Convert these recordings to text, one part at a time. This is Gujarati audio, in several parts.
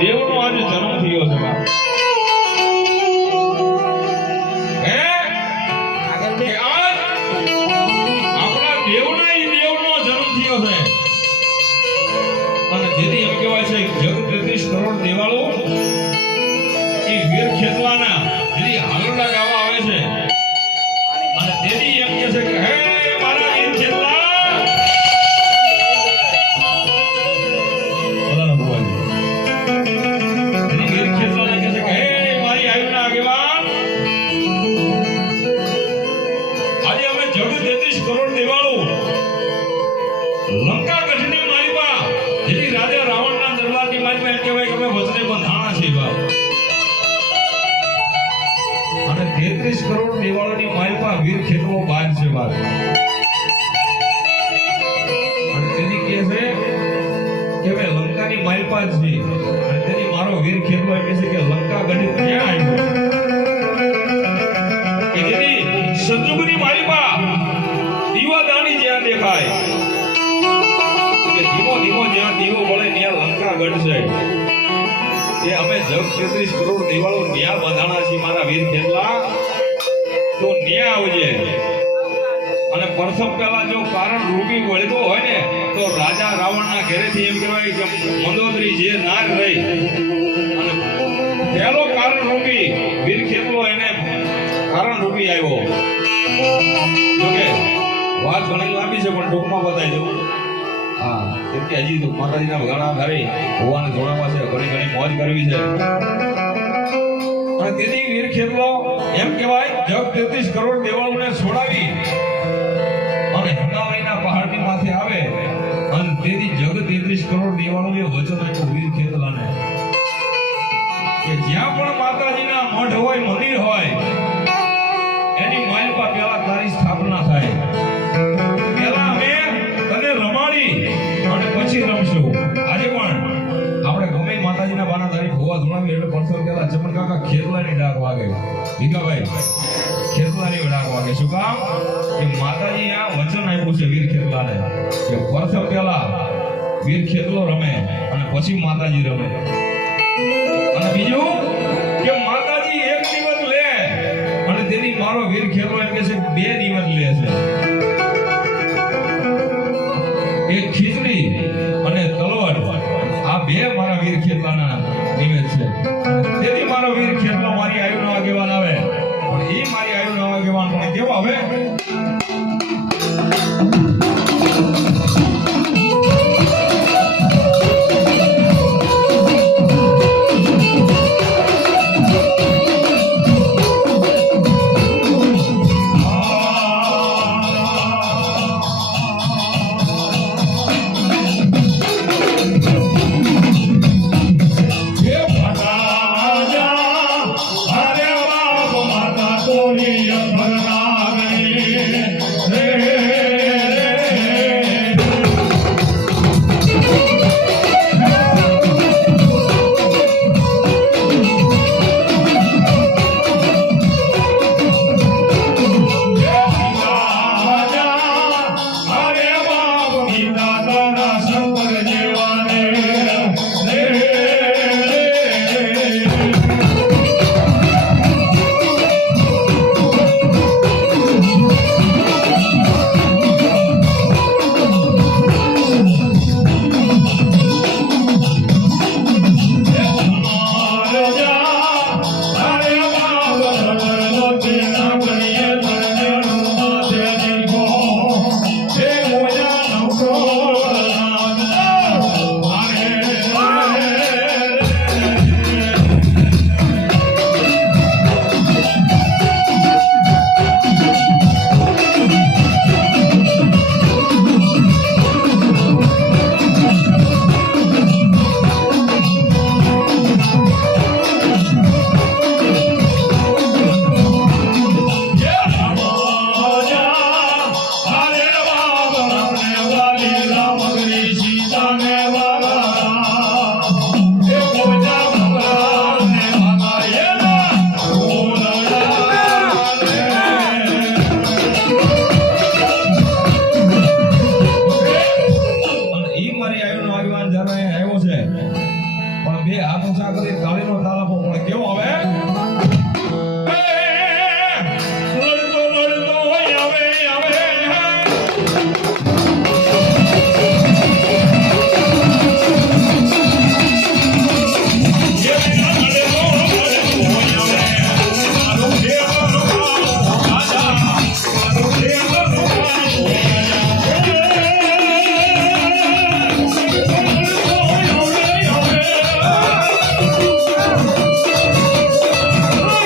દેવનો આજે જન્મ થયો છે બાપ. કે આજ આપણા દેવનો જન્મ થયો છે. અને જેથી એમ કહેવાય છે જગ 33 કરોડ દેવાળો એ વીર ખેતવાના જેથી હાલોડા ગાવા આવે છે. અને તેથી એમ કહે છે કે હે મારા વીર ખેતલા બોલાનો બોલાય. જેથી વીર ખેતવાને કહે છે કે હે મારી આયુના આગેવાન, આજે અમે જગ 33 કરોડ દેવાળો લંકા ગઢની માલિકા જેથી રાજા રાવણના દરબારની માલિકા એમ કહેવાય કે અમે વચને બંધાણા છે બાપ. અને 33 કરોડ દેવાળોની માલિકા વીર ખેતરો બાદ છે બાપ. અને તેની કહે છે કે અમે લંકાની માલિકા જ છે. અને તેની મારો વીર ખેતરો એમ કહે છે કે લંકા ગઢ ક્યાં આવ્યો કે જેથી શત્રુઘ્નની માલિકા દીવાદાની જ્યાં દેખાય ધીમો ધીમો જ્યાં દીવો બળે ત્યાં લંકા ગઢ છે. કે અમે જગ 33 કરોડ દેવાળો ન્યા બંધાણા છે મારા વીર ખેતલા, તો ન્યા આવજે. અને પ્રથમ પહેલા જો કારણ રૂપી વળતો હોય ને તો રાજા રાવણના ઘરેથી એમ કહેવાય કે મંદોદરી જે નાર રહી અને પહેલો કારણ રૂપી વીર ખેતલો એને કારણ રૂપી આવ્યો. જોકે વાત ઘણી લાંબી છે પણ ટૂંકમાં બતાવી દઉં. હા, એટલે હજી તો માતાજીના વગાડા ઘરે હોવાને જોડાવા છે, ઘણી ઘણી મોજ કરવી છે. અને તેથી વીર ખેતલો એમ કહેવાય જગ 33 કરોડ દેવાળોને છોડાવી અને હિમાલયના પહાડની માથે આવે. અને તેથી જગ 33 કરોડ દેવાળોએ વચન આપ્યું વીર ખેતલાને કે જ્યાં પણ માતાજીના મઠ હોય, મંદિર હોય, એની માલિકા પહેલા તારી સ્થાપના થાય. પહેલા અમે તને રમાડી અને પછી રમશું. આજે પણ આપણે ગમે માતાજીના બાના તારીખ હોવા ધોણાવી એટલે પરસો પહેલા જમન કાકા ખેતલાની ડાક વાગે. ભીખાભાઈ ખેતલાની ડાક વાગે. શું કામ? કે માતાજી આ વચન આપ્યું છે વીર ખેતલાને કે પરસો પહેલા વીર ખેતલો રમે અને પછી માતાજી રમે. અને બીજું કે માતાજી એક દિવસ લે અને તેની મારો વીર ખેતલો એમ કે છે 2 દિવસ લે છે. એક ખીચડી અને તલવાર આ 2 મારા વીર ખેતલાના નિવેદ છે. તેથી મારો વીર ખેતલો મારી આયુનો આગેવાન આવે પણ એ મારી આયુનો આગેવાન પણ કેવો આવે પણ બે હાથ ઊંચા કરી તાળીનો તાલ આપો પણ કેવો આવે લડતો લડતો આવે આવે Oh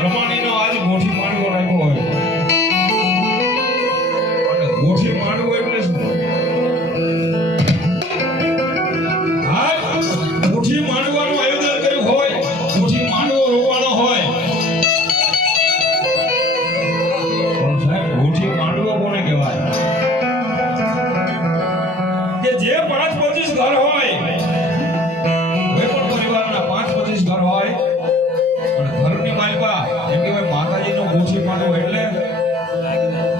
બ્રહ્માણીનો આજ ગોઠી માંડવો રાખ્યો હોય અને ગોઠી માંડવો એટલે શું? હા, ગોઠી માંડવાનું આયોજન કર્યું હોય, ગોઠી માંડવો રોવાનો હોય. પણ સાહેબ, ગોઠી માંડવો કોને કહેવાય? કે જે 5-25 ઘર હોય, કોઈ પણ પરિવારના 5-25 ઘર હોય અને ઘરની માલિકા એમ કહેવાય માતાજીનો ગોઠી માંડવો એટલે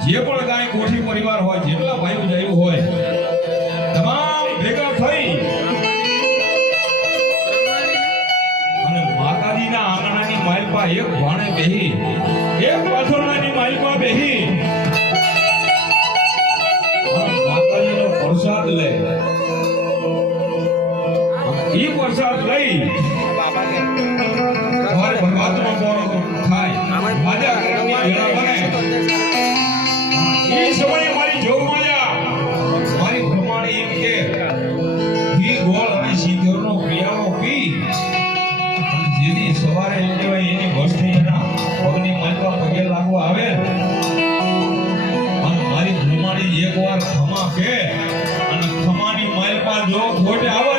જે પણ કાંઈ ગોઠી પરિવાર હોય, જેટલા ભાઈઓ જાયું હોય, તમામ ભેગા થઈ અને માતાજીના આંગણાની માલિકા એક ભાણે બેહી, એક પાથરણાની માલિકા બેહી અને માતાજીનો પ્રસાદ લે. ઈ પ્રસાદ લઈ ઘર ભગવાનનો બોરો થાય, માજા કરવાની ભેળા બને. ઈ સમયે મારી જોગમાયા, મારી બ્રહ્માણી એમ કે ઘી, ગોળ અને સિંદૂરનો પિયાળો પી અને જેથી સવારે એમ કહેવાય એની વસ્તી એના પગની માલિકા પગે લાગવા આવે અને મારી બ્રહ્માણી એકવાર ખમા કે અને ખમાની માલિકા જો ખોટે આવે